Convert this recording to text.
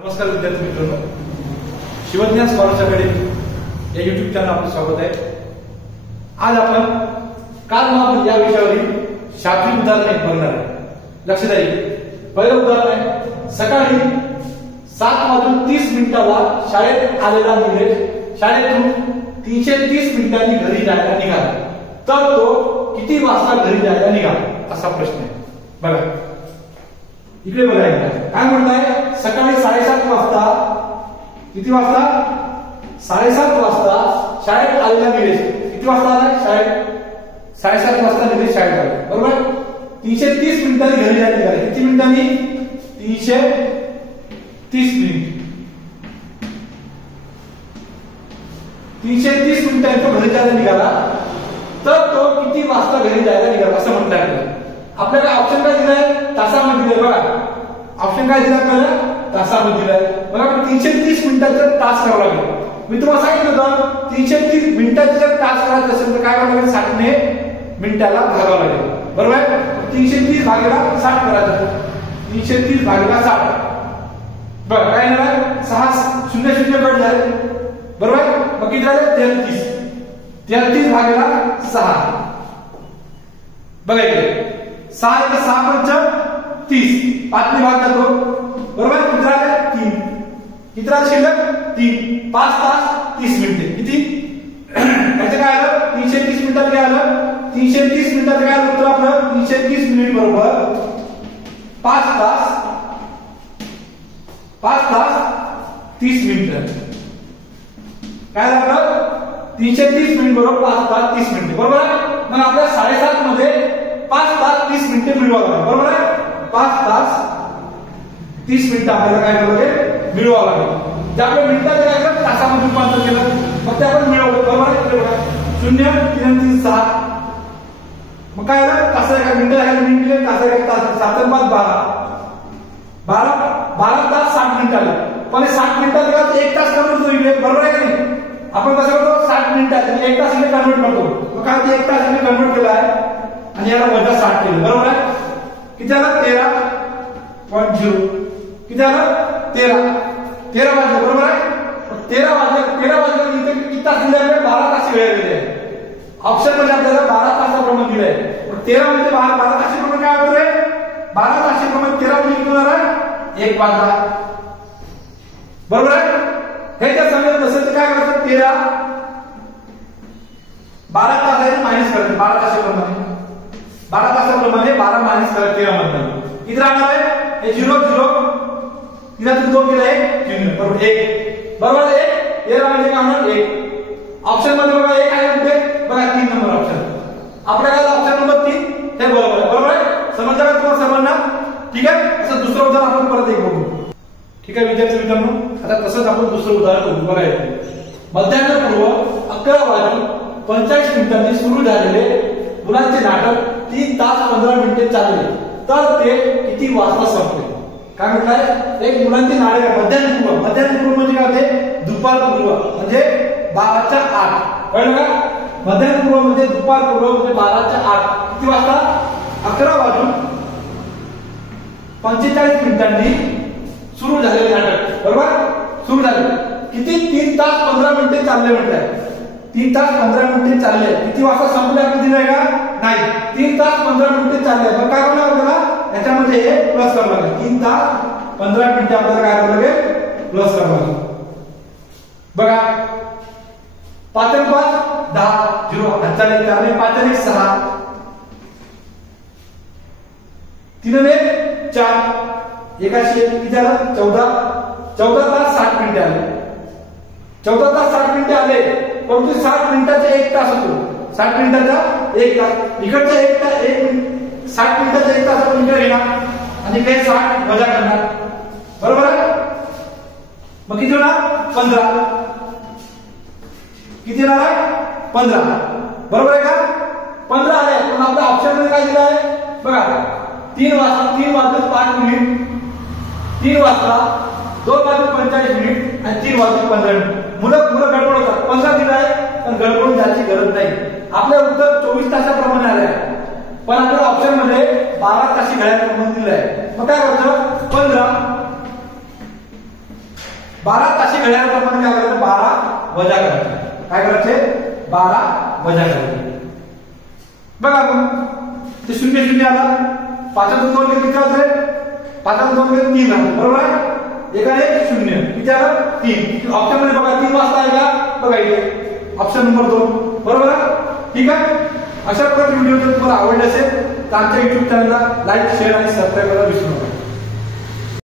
नमस्कार विद्यार्थी मित्रांनो, शिवज्ञान स्कॉलर्स अकॅडमी या युट्यूब चॅनल आपलं स्वागत आहे। आज आपण कालमाप या विषयावरील शाब्दिक उदाहरणे बघणार आहे। लक्षात आहे, पहिलं उदाहरण आहे, सकाळी 7:30 शाळेत आलेला निलेश शाळेतून 330 मिनिटांनी घरी जायला निघाला, तर तो किती वाजता घरी जायला निघाला असा प्रश्न आहे। बघा इकडे बघा, काय म्हणताय, सकाळी 7:30 वाजता, किती वाजता, 7:30 वाजता शाळेत आलेला निलेश किती वाजता आला शाळेत, 7:30 वाजता निलेश शाळेत आला, बरोबर। 330 मिनिटांनी घरी जायला निघाला, किती मिनिटांनी, 330 मिनिट, 330 मिनिटांनी तो घरी जायला निघाला, तर तो किती वाजता घरी जायला निघाला असं म्हणताय आपल्याला। आपल्याला ऑप्शन काय दिलाय, तासामध्ये दिलाय। बघा ऑप्शन काय दिला आपल्याला, तासामध्ये दिलाय। बघा 330 मिनिटाचा तास करावा लागेल। मी तुम्हाला सांगितलं होतं 330 मिनिटाचा जर तास करायचा असेल तर काय करावं लागेल, 60 ने मिनिटाला भागावं लागेल, बरोबर आहे। 330 भागिले 60 करायचं, 330 भागिले 60, बघा काय येणार, 6 शून्य शून्य कट झाले, बरोबर आहे। मग किती झाले, 33 भागिले 6, बघा इकडे 6 × 6 = 30, 5 ने भाग जातो, बरोबर। किती राहिले, 3, किती राहिले शिल्लक, 3, 5 तास 30 मिनिटे, किती याचं काय आलं, 330 मिनिटात काय आलं, 330 मिनिटात काय आलं उत्तर आपलं, 330 मिनिट बरोबर 5 तास 30 मिनिट, काय झालं, 330 मिनिट बरोबर 5 तास 30 मिनिटे, बरोबर आहे। मग आपल्या 7:30 मध्ये 5 तास 30 मिनिटे मिळवावं लागेल, बरोबर आहे। 5 तास 30 मिनिटं आपल्याला काय करावं लागेल, मिळवावं लागेल। जे आपल्या मिनिटाचं काय केलं, तासामध्ये रूपांतर केलं, मग ते आपण मिळवलं, बरोबर आहे। इकडे बघा 0 3 3 6, मग काय झालं, तासा एका मिनिटाला मिनिट दिले, तासा एक तास, 7 × 5 = 12 तास 60 मिनिट आले। पण 60 मिनिटात का 1 तास कन्वर्ट होईल, बरोबर आहे की नाही। आपण कसं करतो, 60 मिनिटात 1 तास इथे कन्वर्ट करतो, मग काय 1 तास इथे कन्वर्ट केला आहे आणि याला वजा 60 केलं, बरोबर आहे। किती आलं, 13.0, किती आलं, 13 वाजले, बरोबर आहे। 13 वाजले इथे किती तास दिले आहे, 12 तास वेळ दिले आहे। ऑप्शन मध्ये आपल्याला 12 तासाप्रमाणे दिले आहे, 13 म्हणजे 12 तासाप्रमाणे काय होतं रे, 12 तासाप्रमाणे 13 म्हणजे किती होणार आहे, 1 वाजला, बरोबर आहे। हे जर समजत नसेल तर काय करायचं, 12 तासाने मायनस करायचं, 12 तासाप्रमाणे 12 मायनस करायचं 13 मधून, किती राहणार आहे, हे 0 0, तिथं 2 केलं आहे 0, बरोबर 1, बरोबर 1, हे म्हणजे काय होणार 1। ऑप्शन मध्ये बघा 1 आहे म्हणते, बघा 3 नंबर ऑप्शन, आपल्याकडे ऑप्शन नंबर 3 हे बरोबर आहे, बरोबर आहे। समजलं का तुम्हाला सर्वांना, ठीक आहे। असं दुसरं उदाहरण आपण परत एक बघू, ठीक आहे विद्यार्थी मित्रांनो। आता तसंच आपण दुसरं उदाहरण बघू, बघा मध्यान्हपूर्व 11:45 सुरू झालेले मुलांचे नाटक 3 तास 15 मिनिटे चालले, तर ते किती वाजता संपले। काय म्हटलंय, एक मुलांचे नाटक आहे मध्यान्हपूर्व म्हणजे काय होते, दुपारपूर्व म्हणजे 12च्या आत, कळलं का। मध्यान्हपूर्व म्हणजे दुपारपूर्व म्हणजे 12च्या आत, किती वाजता, 11:45 मिनिटांनी सुरू झालेले नाटक, बरोबर सुरू झाले, किती 3 तास 15 मिनिटे चालले म्हटलंय, 3 तास 15 मिनिटे चालले, किती वाजता संपले आपण दिलंय का, नाही, 3 तास 15 मिनिटे चालले, मग काय होणार आपल्याला, याच्यामध्ये हे प्लस करावं लागेल, 3 तास 15 मिनिटे आपल्याला काय करावं लागेल, प्लस करावं लागेल। बघा 5 × 5 = 10, 0 हाताने 4 ने 5 × 1 = 6, 3 ने 4, 1 किती झालं, 14 तास 60 मिनिटे आले, 14 तास 60 मिनिटे आले, परंतु 60 मिनिटाचा 1 तास होतो, 60 मिनिटाचा 1 तास, इकडचा 1 तास 60 मिनिटाचा 1 तास आपण इकडे घेणार आणि काही 60 वजा करणार, बरोबर आहे। मग किती होणार, 15, किती येणार आहे, 15, बरोबर आहे का, 15 आले। पण आपल्या ऑप्शन मध्ये काय दिलं आहे, बघा 3 वाजून 5 मिनिट, 3 वाजता 2 वाजून 45 मिनिट आणि 3 वाजून 15 मिनिट, मुलं गडबड होतात, 15 दिलं आहे पण गडबडून जायची गरज नाही। आपलं उत्तर 24 तासाप्रमाणे आलं आहे, पण आपल्या ऑप्शन मध्ये 12 ताशी घड्याळ दिलं आहे, मग काय करायचं, 15 12 ताशी घड्याळाप्रमाणे काय करायचं 12 वजा करायचे. काय करायचे 12 वजा करायचे. बघा आपण ते 0 0 आला 5 2 2 किती आले 5 2 2 3 आले बरोबर आहे. एकाने 0 किती आलं 3. ऑप्शन मध्ये बघा 3 वाजता आहे का बघा इथे ऑप्शन नंबर 2 बरोबर आहे. ठीक आहे. अशा प्रकारे व्हिडिओ जर तुम्हाला आवडले असेल तर आमच्या YouTube चॅनलला लाईक शेअर आणि सबस्क्राईब करायला विसरू नका.